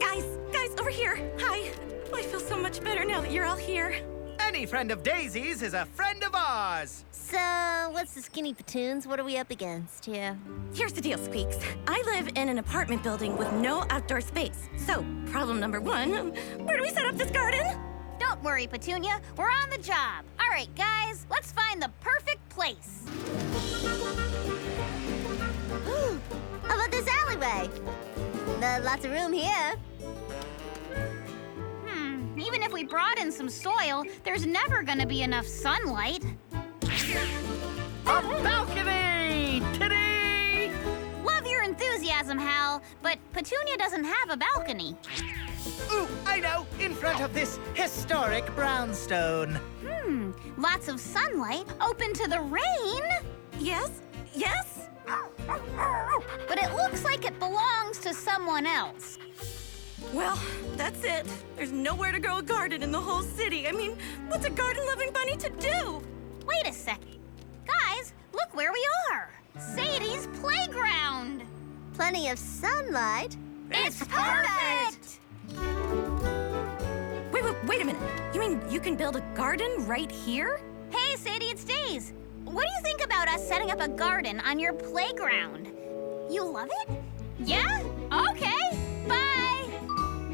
Guys, over here. Hi. I feel so much better now that you're all here. Any friend of Daisy's is a friend of ours. So, what's the Skinny Platoons? What are we up against here? Here's the deal, Squeaks. I live in an apartment building with no outdoor space. So, problem number one, where do we set up this garden? Don't worry, Petunia. We're on the job. All right, guys, let's find the perfect place. How about this alleyway? Lots of room here. Even if we brought in some soil, there's never gonna be enough sunlight. A balcony! Today! Love your enthusiasm, Hal, but Petunia doesn't have a balcony. Ooh, I know, in front of this historic brownstone. Lots of sunlight, open to the rain. Yes? But it looks like it belongs to someone else. Well, that's it. There's nowhere to grow a garden in the whole city. I mean, what's a garden-loving bunny to do? Wait a second. Guys, look where we are. Sadie's playground. Plenty of sunlight. It's perfect! Wait a minute. You mean you can build a garden right here? Hey, Sadie, it's Days. What do you think about us setting up a garden on your playground? You love it? Yeah? Okay. Bye.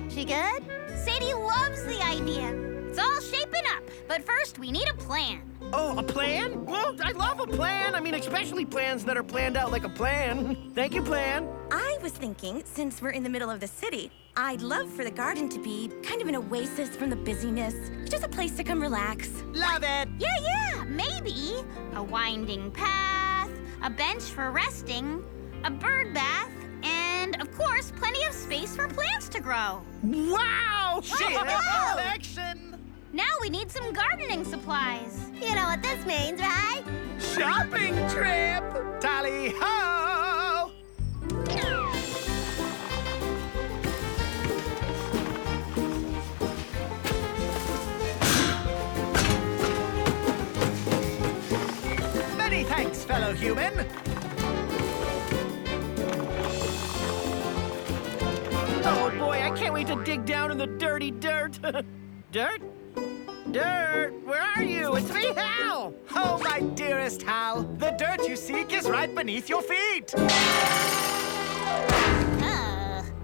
She good? Sadie loves the idea. It's all shaping up, but first we need a plan. Oh, a plan? Well, I love a plan. I mean, especially plans that are planned out like a plan. Thank you, plan. I was thinking, since we're in the middle of the city, I'd love for the garden to be kind of an oasis from the busyness. Just a place to come relax. Love it. Yeah, maybe. A winding path, a bench for resting, a bird bath, and, of course, plenty of space for plants to grow. Wow! Sheer perfection. Now we need some gardening supplies. You know what this means, right? Shopping trip. Tally-ho! Many thanks, fellow human. Oh, boy, I can't wait to dig down in the dirty dirt. Dirt? Dirt, where are you? It's me, Hal. Oh, my dearest Hal, the dirt you seek is right beneath your feet.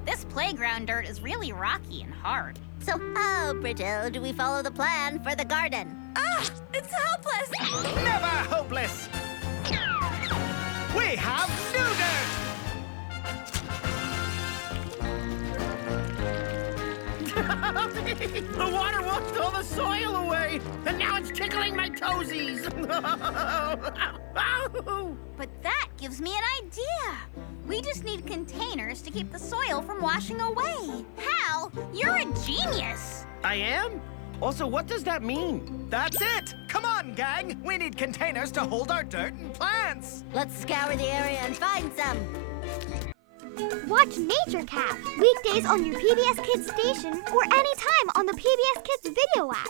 This playground dirt is really rocky and hard. So how, Bridget, do we follow the plan for the garden? Ah! It's helpless! Never hopeless. We have new dirt. The water washed all the soil away, and now it's tickling my toesies. But that gives me an idea. We just need containers to keep the soil from washing away. Hal, you're a genius. I am? Also, what does that mean? That's it. Come on, gang. We need containers to hold our dirt and plants. Let's scour the area and find some. Watch NatureCast weekdays on your PBS Kids station or anytime on the PBS Kids video app.